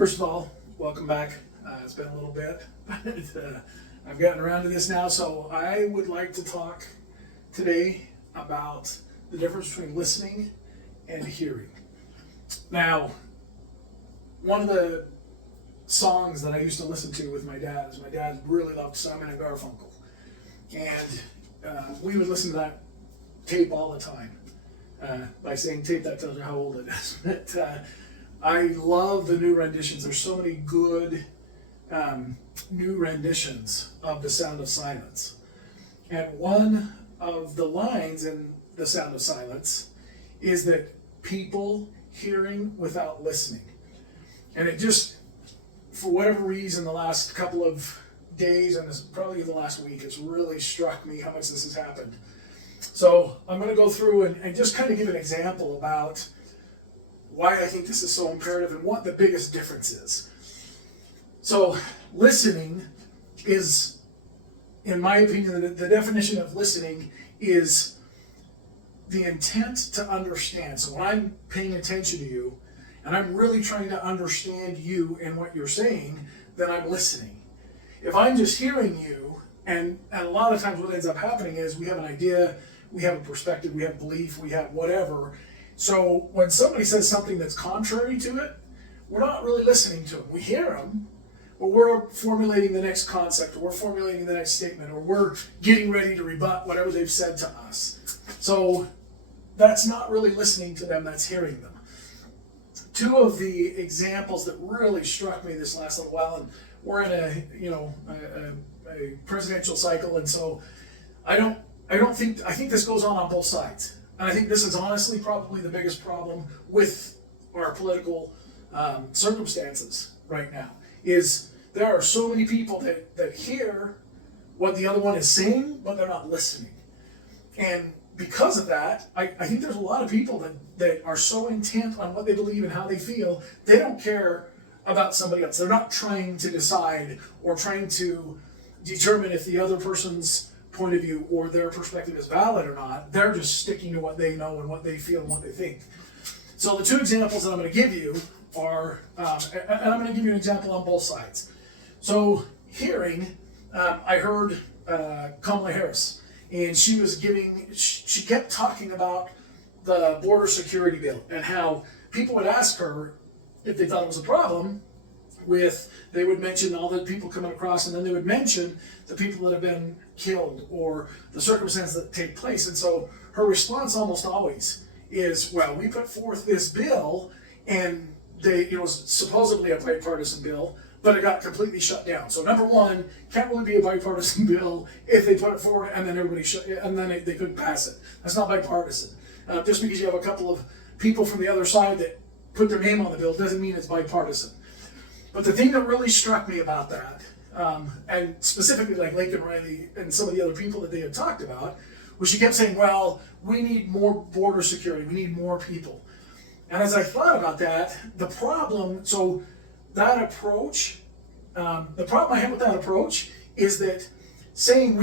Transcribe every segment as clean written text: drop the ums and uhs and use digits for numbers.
First of all, welcome back. It's been a little bit, but I've gotten around to this now. So I would like to talk today about the difference between listening and hearing. Now, one of the songs that I used to listen to with my dad is my dad really loved Simon and Garfunkel, and we would listen to that tape all the time. By saying tape, that tells you how old it is. But I love the new renditions. There's so many good new renditions of The Sound of Silence. And one of the lines in The Sound of Silence is that people hearing without listening. And it just, for whatever reason, the last couple of days, and probably the last week, it's really struck me how much this has happened. So I'm going to go through and just kind of give an example about why I think this is so imperative and what the biggest difference is. So listening is, in my opinion, the definition of listening is the intent to understand. So when I'm paying attention to you and I'm really trying to understand you and what you're saying, then I'm listening. If I'm just hearing you, and a lot of times what ends up happening is we have an idea, we have a perspective, we have belief, we have whatever. So when somebody says something that's contrary to it, we're not really listening to them. We hear them, but we're formulating the next concept, or we're formulating the next statement, or we're getting ready to rebut whatever they've said to us. So that's not really listening to them, that's hearing them. Two of the examples that really struck me this last little while, and we're in a presidential cycle, and so I think this goes on both sides. And I think this is honestly probably the biggest problem with our political circumstances right now, is there are so many people that hear what the other one is saying, but they're not listening. And because of that, I think there's a lot of people that are so intent on what they believe and how they feel, they don't care about somebody else. They're not trying to decide or trying to determine if the other person's point of view or their perspective is valid or not. They're just sticking to what they know and what they feel and what they think. So the two examples that I'm going to give you are, and I'm going to give you an example on both sides. So hearing, I heard Kamala Harris, and she kept talking about the border security bill and how people would ask her if they thought it was a problem they would mention all the people coming across, and then they would mention the people that have been killed or the circumstances that take place. And so her response almost always is, well, we put forth this bill, and it was supposedly a bipartisan bill, but it got completely shut down. So number one, can't really be a bipartisan bill if they put it forward and then they couldn't pass it. That's not bipartisan. Just because you have a couple of people from the other side that put their name on the bill doesn't mean it's bipartisan. But the thing that really struck me about that, and specifically like Lincoln Riley and some of the other people that they had talked about, was she kept saying, well, we need more border security, we need more people. And as I thought about that, the problem I have with that approach is that saying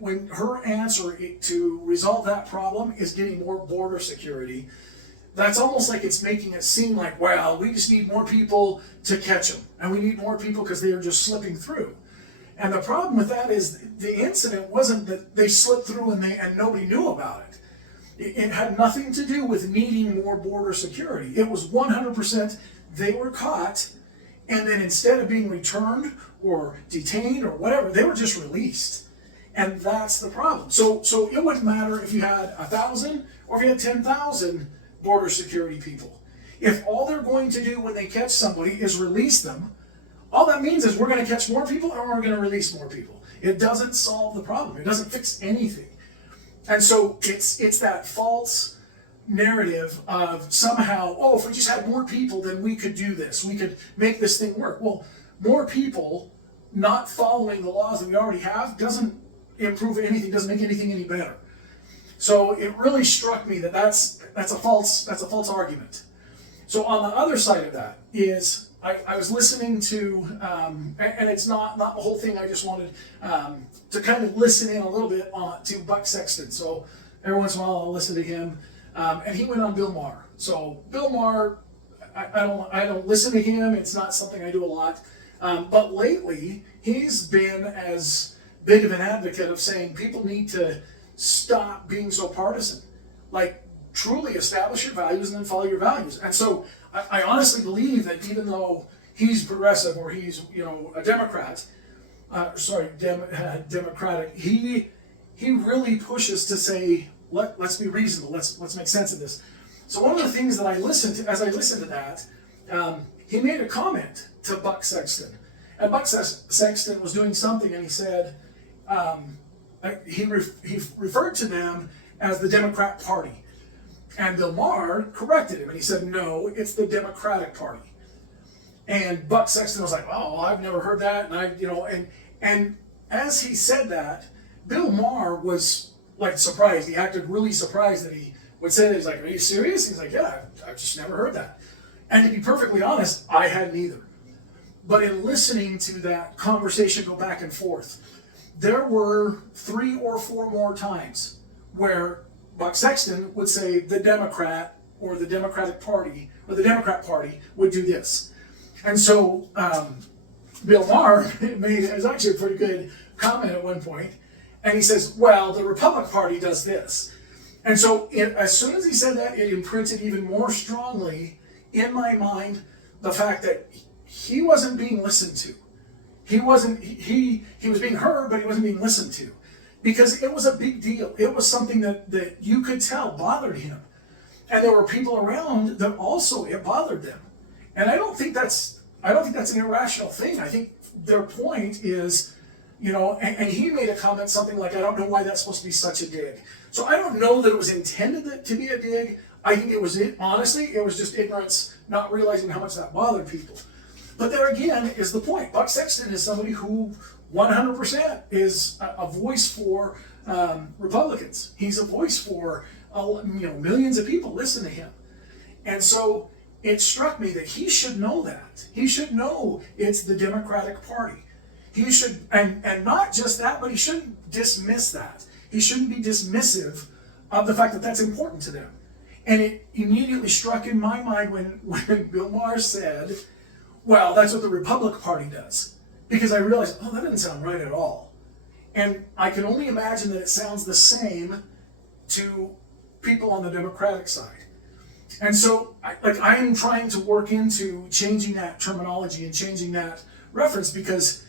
when her answer to resolve that problem is getting more border security, that's almost like it's making it seem like, well, we just need more people to catch them, and we need more people because they are just slipping through. And the problem with that is the incident wasn't that they slipped through and nobody knew about it. It had nothing to do with needing more border security. It was 100% they were caught, and then instead of being returned or detained or whatever, they were just released. And that's the problem. So it wouldn't matter if you had 1,000 or if you had 10,000 border security people. If all they're going to do when they catch somebody is release them, all that means is we're going to catch more people and we're going to release more people. It doesn't solve the problem. It doesn't fix anything. And so it's that false narrative of somehow, if we just had more people, then we could do this. We could make this thing work. Well, more people not following the laws that we already have doesn't improve anything, doesn't make anything any better. So it really struck me that's a false argument. So on the other side of that is I was listening to, and it's not the whole thing. I just wanted to kind of listen in a little bit to Buck Sexton. So every once in a while I'll listen to him, and he went on Bill Maher. So Bill Maher, I don't listen to him. It's not something I do a lot. But lately, he's been as big of an advocate of saying people need to stop being so partisan. Like, truly establish your values and then follow your values. And so I honestly believe that even though he's progressive or he's, a Democrat, Democratic, he really pushes to say, let's be reasonable, let's make sense of this. So one of the things that I listened to, as I listened to that, he made a comment to Buck Sexton. And Buck Sexton was doing something, and he said, he referred to them as the Democrat Party. And Bill Maher corrected him, and he said, no, it's the Democratic Party. And Buck Sexton was like, oh, I've never heard that. And and as he said that, Bill Maher was like surprised. He acted really surprised that he would say that. He's like, are you serious? He's like, yeah, I've just never heard that. And to be perfectly honest, I hadn't either. But in listening to that conversation go back and forth, there were 3 or 4 more times where Buck Sexton would say the Democrat or the Democratic Party or the Democrat Party would do this. And so Bill Maher made, it was actually a pretty good comment at one point, and he says, well, the Republican Party does this. And so as soon as he said that, it imprinted even more strongly in my mind the fact that he wasn't being listened to. He was being heard, but he wasn't being listened to. Because it was a big deal. It was something that you could tell bothered him. And there were people around that also it bothered them. And I don't think that's an irrational thing. I think their point is, and he made a comment, something like, I don't know why that's supposed to be such a dig. So I don't know that it was intended to be a dig. I think it was just ignorance, not realizing how much that bothered people. But there again is the point. Buck Sexton is somebody who 100% is a voice for Republicans. He's a voice for millions of people listen to him. And so it struck me that he should know that. He should know it's the Democratic Party. He should, and not just that, but he shouldn't dismiss that. He shouldn't be dismissive of the fact that that's important to them. And it immediately struck in my mind when Bill Maher said, well, that's what the Republican Party does. Because I realized, oh, that doesn't sound right at all. And I can only imagine that it sounds the same to people on the Democratic side. And so I'm trying to work into changing that terminology and changing that reference, because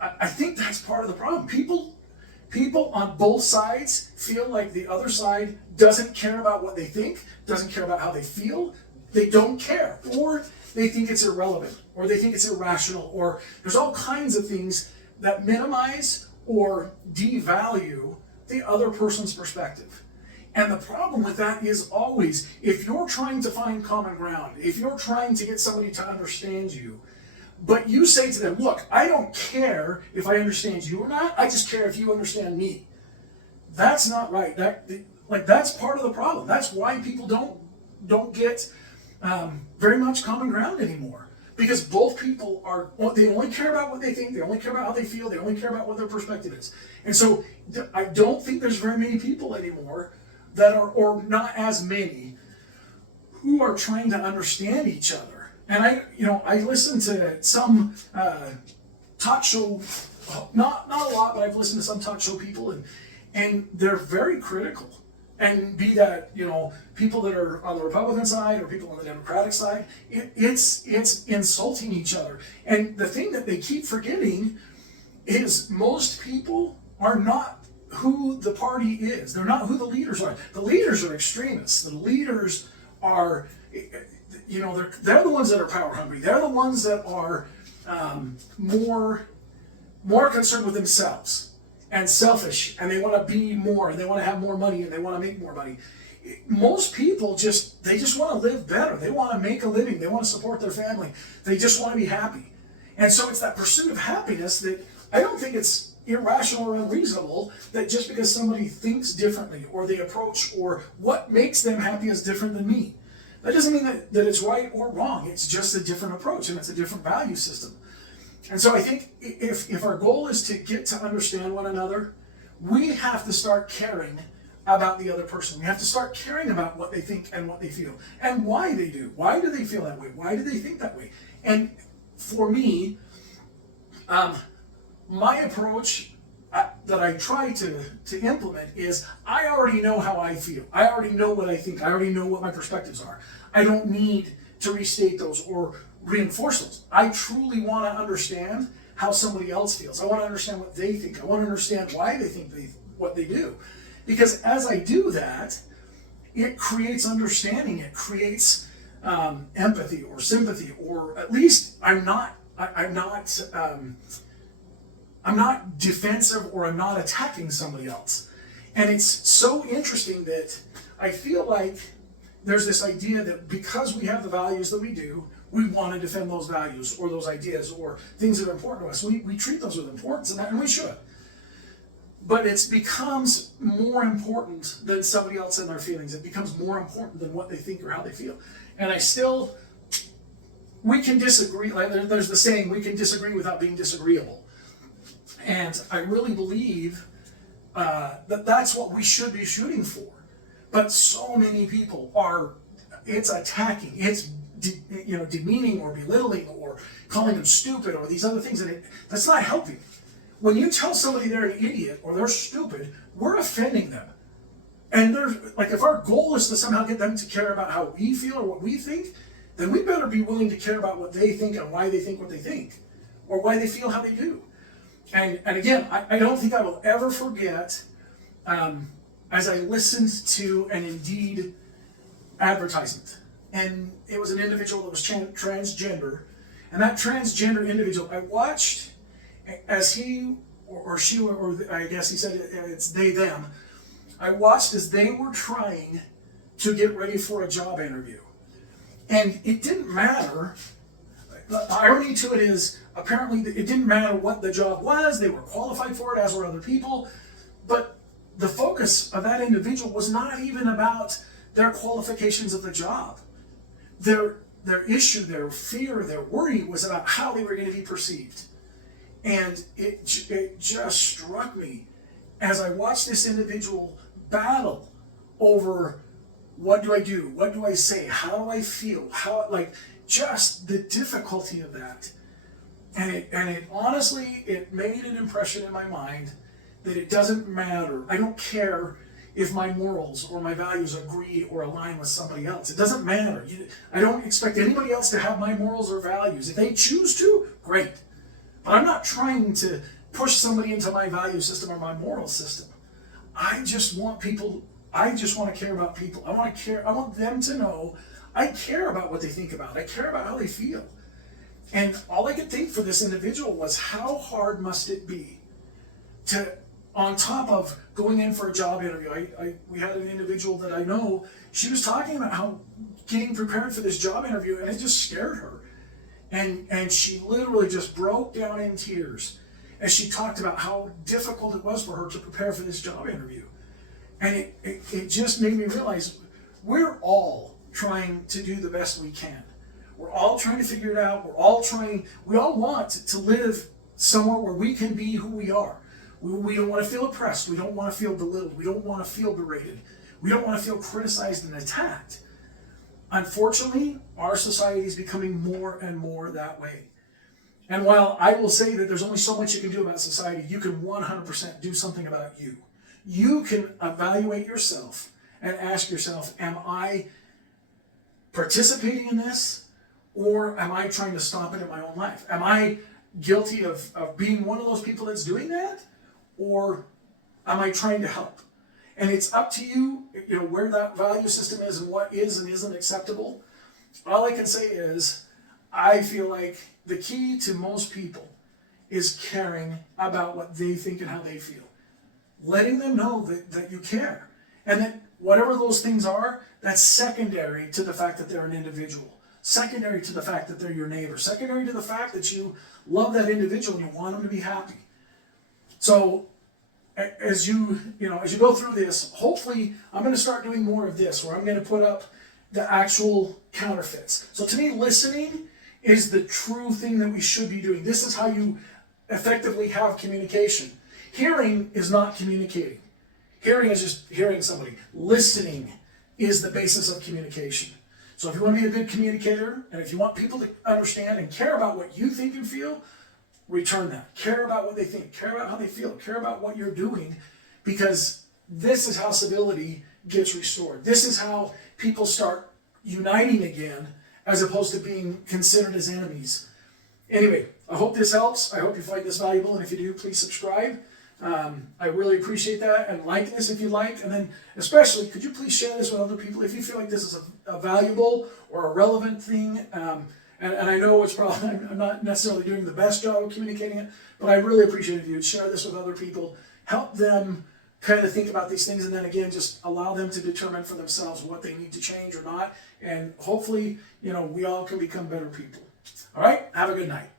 I think that's part of the problem. People on both sides feel like the other side doesn't care about what they think, doesn't care about how they feel. They don't care, or they think it's irrelevant, or they think it's irrational, or there's all kinds of things that minimize or devalue the other person's perspective. And the problem with that is always, if you're trying to find common ground, if you're trying to get somebody to understand you, but you say to them, look, I don't care if I understand you or not, I just care if you understand me. That's not right. That's part of the problem. That's why people don't get very much common ground anymore. Because both people they only care about what they think, they only care about how they feel, they only care about what their perspective is. And so I don't think there's very many people anymore that are, or not as many, who are trying to understand each other. And I listen to some talk show, not a lot, but I've listened to some talk show people, and they're very critical. And be that, people that are on the Republican side or people on the Democratic side, it's insulting each other. And the thing that they keep forgetting is most people are not who the party is. They're not who the leaders are. The leaders are extremists. The leaders are, they're the ones that are power hungry. They're the ones that are more concerned with themselves and selfish, and they want to be more, and they want to have more money, and they want to make more money. Most people they just want to live better. They want to make a living. They want to support their family. They just want to be happy. And so it's that pursuit of happiness that I don't think it's irrational or unreasonable that just because somebody thinks differently, or they approach, or what makes them happy is different than me. That doesn't mean that it's right or wrong. It's just a different approach, and it's a different value system. And so I think if our goal is to get to understand one another, we have to start caring about the other person. We have to start caring about what they think and what they feel and why they do. Why do they feel that way? Why do they think that way? And for me, my approach that I try to implement is I already know how I feel. I already know what I think. I already know what my perspectives are. I don't need to restate those or reinforce those. I truly want to understand how somebody else feels. I want to understand what they think. I want to understand why they think what they do. Because as I do that, it creates understanding. It creates empathy or sympathy, or at least I'm not defensive, or I'm not attacking somebody else. And it's so interesting that I feel like there's this idea that because we have the values that we do, we want to defend those values or those ideas or things that are important to us. We treat those with importance, and we should. But it becomes more important than somebody else and their feelings. It becomes more important than what they think or how they feel. And we can disagree. Like there's the saying, we can disagree without being disagreeable. And I really believe that that's what we should be shooting for. But so many people it's attacking, it's demeaning or belittling or calling them stupid or these other things, and that's not helping. When you tell somebody they're an idiot or they're stupid, we're offending them. And if our goal is to somehow get them to care about how we feel or what we think, then we better be willing to care about what they think and why they think what they think, or why they feel how they do. And again, I don't think I will ever forget, as I listened to an Indeed advertisement, and it was an individual that was transgender, and that transgender individual, I watched as he or she, or I guess he said it's they, them, I watched as they were trying to get ready for a job interview. And it didn't matter. The irony to it is, apparently it didn't matter what the job was, they were qualified for it, as were other people, but the focus of that individual was not even about their qualifications of the job. Their issue, their fear, their worry was about how they were going to be perceived. And it just struck me as I watched this individual battle over, what do I do? What do I say? How do I feel? Just the difficulty of that. And it honestly, it made an impression in my mind that it doesn't matter. I don't care if my morals or my values agree or align with somebody else. It doesn't matter. I don't expect anybody else to have my morals or values. If they choose to, great. But I'm not trying to push somebody into my value system or my moral system. I just want to care about people. I want them to know I care about what they think about. I care about how they feel. And all I could think for this individual was, how hard must it be to, on top of going in for a job interview, we had an individual that I know, she was talking about how getting prepared for this job interview, and it just scared her. And she literally just broke down in tears as she talked about how difficult it was for her to prepare for this job interview. And it just made me realize we're all trying to do the best we can. We're all trying to figure it out. We all want to live somewhere where we can be who we are. We don't want to feel oppressed. We don't want to feel belittled. We don't want to feel berated. We don't want to feel criticized and attacked. Unfortunately, our society is becoming more and more that way. And while I will say that there's only so much you can do about society, you can 100% do something about you. You can evaluate yourself and ask yourself, am I participating in this, or am I trying to stop it in my own life? Am I guilty of being one of those people that's doing that, or am I trying to help? And it's up to you, where that value system is and what is and isn't acceptable. All I can say is, I feel like the key to most people is caring about what they think and how they feel. Letting them know that you care. And that whatever those things are, that's secondary to the fact that they're an individual. Secondary to the fact that they're your neighbor. Secondary to the fact that you love that individual and you want them to be happy. So as you go through this, hopefully I'm going to start doing more of this, where I'm going to put up the actual counterfeits. So to me, listening is the true thing that we should be doing. This is how you effectively have communication. Hearing is not communicating. Hearing is just hearing somebody. Listening is the basis of communication. So if you want to be a good communicator, and if you want people to understand and care about what you think and feel, return that. Care about what they think. Care about how they feel. Care about what you're doing, because this is how civility gets restored. This is how people start uniting again, as opposed to being considered as enemies. Anyway, I hope this helps. I hope you find this valuable, and if you do, please subscribe. I really appreciate that, and like this if you like, and then especially, could you please share this with other people if you feel like this is a valuable or a relevant thing. And I know it's probably, I'm not necessarily doing the best job of communicating it, but I really appreciate if you would share this with other people, help them kind of think about these things, and then again, just allow them to determine for themselves what they need to change or not, and hopefully, we all can become better people. All right, have a good night.